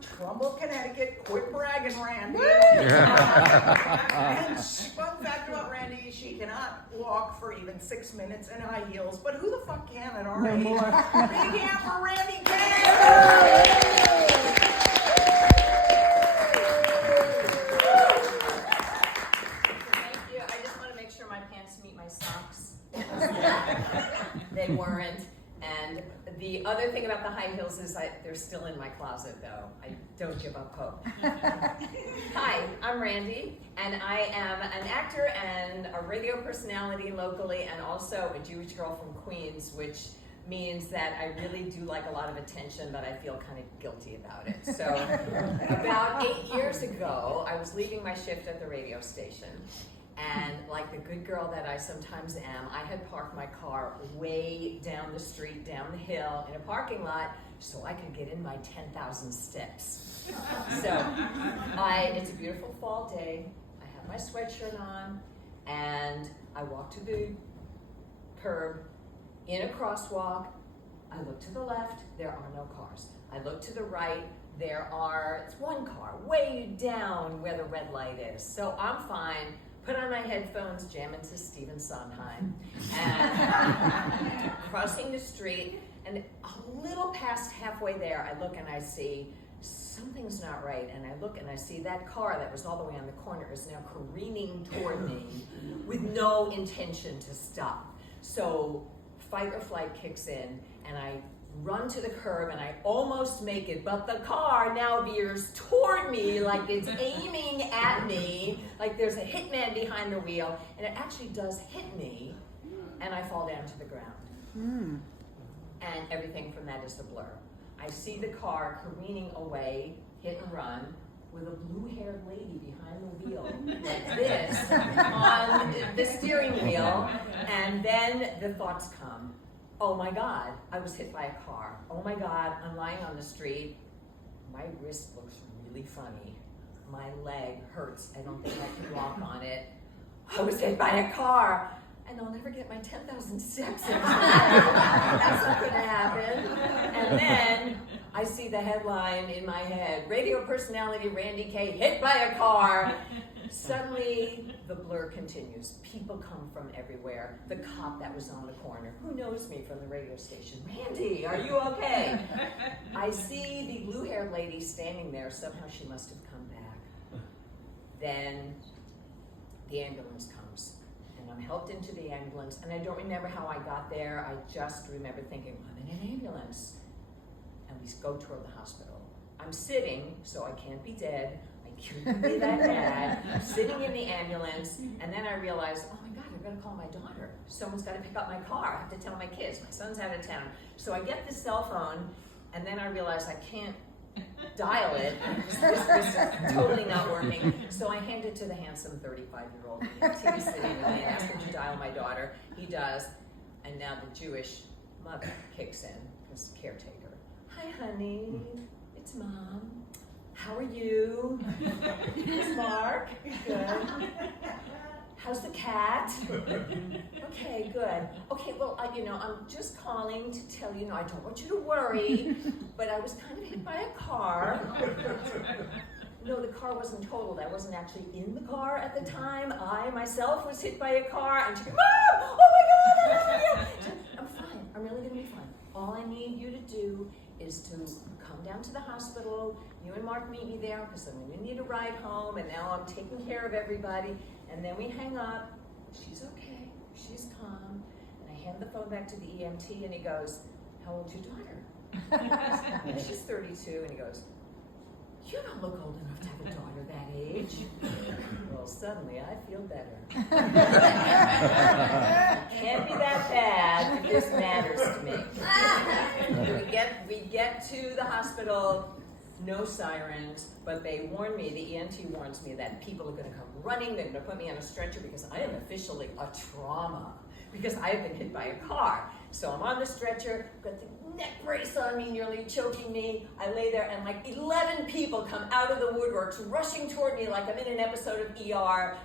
Trumbull, Connecticut, quit bragging, Randy. And fun fact about Randy, she cannot walk for even 6 minutes in high heels, but who the fuck can at our age? Big hand for Randy K. Thank you. I just want to make sure my pants meet my socks. They weren't. And the other thing about the high heels is they're still in my closet, though. I don't give up hope. Hi, I'm Randy, and I am an actor and a radio personality locally, and also a Jewish girl from Queens, which means that I really do like a lot of attention, but I feel kind of guilty about it. So about 8 years ago, I was leaving my shift at the radio station. And like the good girl that I sometimes am, I had parked my car way down the street, down the hill, in a parking lot, so I could get in my 10,000 steps. So it's a beautiful fall day. I have my sweatshirt on, and I walk to the curb in a crosswalk. I look to the left, there are no cars. I look to the right, it's one car way down where the red light is. So I'm fine. Put on my headphones, jam into Stephen Sondheim, and crossing the street, and a little past halfway there, I look and I see something's not right, and I look and I see that car that was all the way on the corner is now careening toward me with no intention to stop. So fight or flight kicks in, and I run to the curb, and I almost make it, but the car now veers toward me like it's aiming at me, like there's a hitman behind the wheel, and it actually does hit me, and I fall down to the ground. And everything from that is a blur. I see the car careening away, hit and run, with a blue-haired lady behind the wheel, like this, on the steering wheel, and then the thoughts come. Oh my God, I was hit by a car. Oh my God, I'm lying on the street. My wrist looks really funny. My leg hurts. I don't think I can walk on it. I was hit by a car, and I'll never get my 10,000 steps in. That's not gonna happen. And then I see the headline in my head, radio personality Randy K hit by a car. Suddenly, the blur continues. People come from everywhere. The cop that was on the corner, who knows me from the radio station, Randy, are you okay? I see the blue-haired lady standing there. Somehow she must have come back. Then the ambulance comes, and I'm helped into the ambulance, and I don't remember how I got there. I just remember thinking, I'm in an ambulance. And we go toward the hospital. I'm sitting, so I can't be dead. Couldn't be that bad. I'm sitting in the ambulance, and then I realized, oh my God, I've got to call my daughter. Someone's got to pick up my car. I have to tell my kids. My son's out of town. So I get the cell phone, and then I realize I can't dial it. This is totally not working. So I hand it to the handsome 35-year-old EMT sitting with me and ask him to dial my daughter. He does, and now the Jewish mother kicks in, this caretaker. Hi, honey. It's Mom. How are you? It's Mark. Good. How's the cat? Okay, good. Okay, well, I'm just calling to tell you, I don't want you to worry, but I was kind of hit by a car. No, the car wasn't totaled. I wasn't actually in the car at the time. I myself was hit by a car, and she goes, Mom! Oh my God, I love you! I'm fine. I'm really gonna be fine. All I need you to do is to come down to the hospital. You and Mark meet me there because I'm going to need a ride home, and now I'm taking care of everybody. And then we hang up. She's okay. She's calm. And I hand the phone back to the EMT, and he goes, how old's your daughter? She's 32. And he goes, you don't look old enough to have a daughter that age. Well, suddenly I feel better. Can't be that bad if this matters to me. We get to the hospital, no sirens, but they warn me, the EMT warns me that people are gonna come running, they're gonna put me on a stretcher because I am officially a trauma, because I have been hit by a car. So I'm on the stretcher, got the neck brace on me, nearly choking me. I lay there and like 11 people come out of the woodworks rushing toward me like I'm in an episode of ER,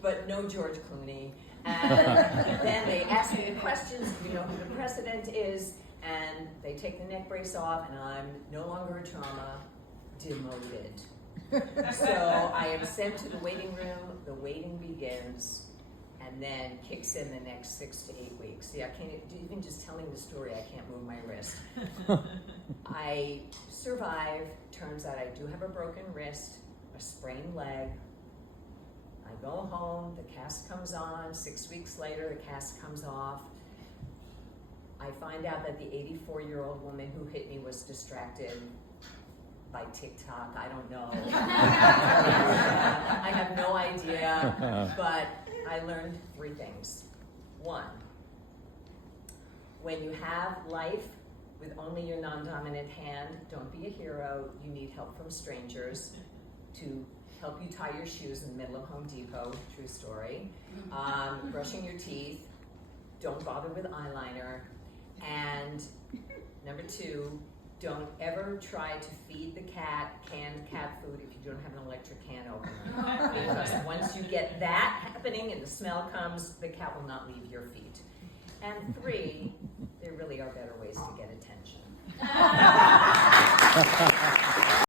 but no George Clooney. And then they ask me the questions, do you know who the president is? And they take the neck brace off, and I'm no longer a trauma. demoted. So I am sent to the waiting room, the waiting begins, and then kicks in the next 6 to 8 weeks. See, I can't, even just telling the story, I can't move my wrist. I survive. Turns out I do have a broken wrist, a sprained leg. I go home, the cast comes on. 6 weeks later, the cast comes off. I find out that the 84-year-old woman who hit me was distracted by TikTok. I don't know. I have no idea, but I learned 3 things. 1, when you have life with only your non-dominant hand, don't be a hero. You need help from strangers to help you tie your shoes in the middle of Home Depot. True story. Brushing your teeth. Don't bother with eyeliner. And number 2, don't ever try to feed the cat canned cat food if you don't have an electric can opener. Because once you get that happening and the smell comes, the cat will not leave your feet. And 3, there really are better ways to get attention.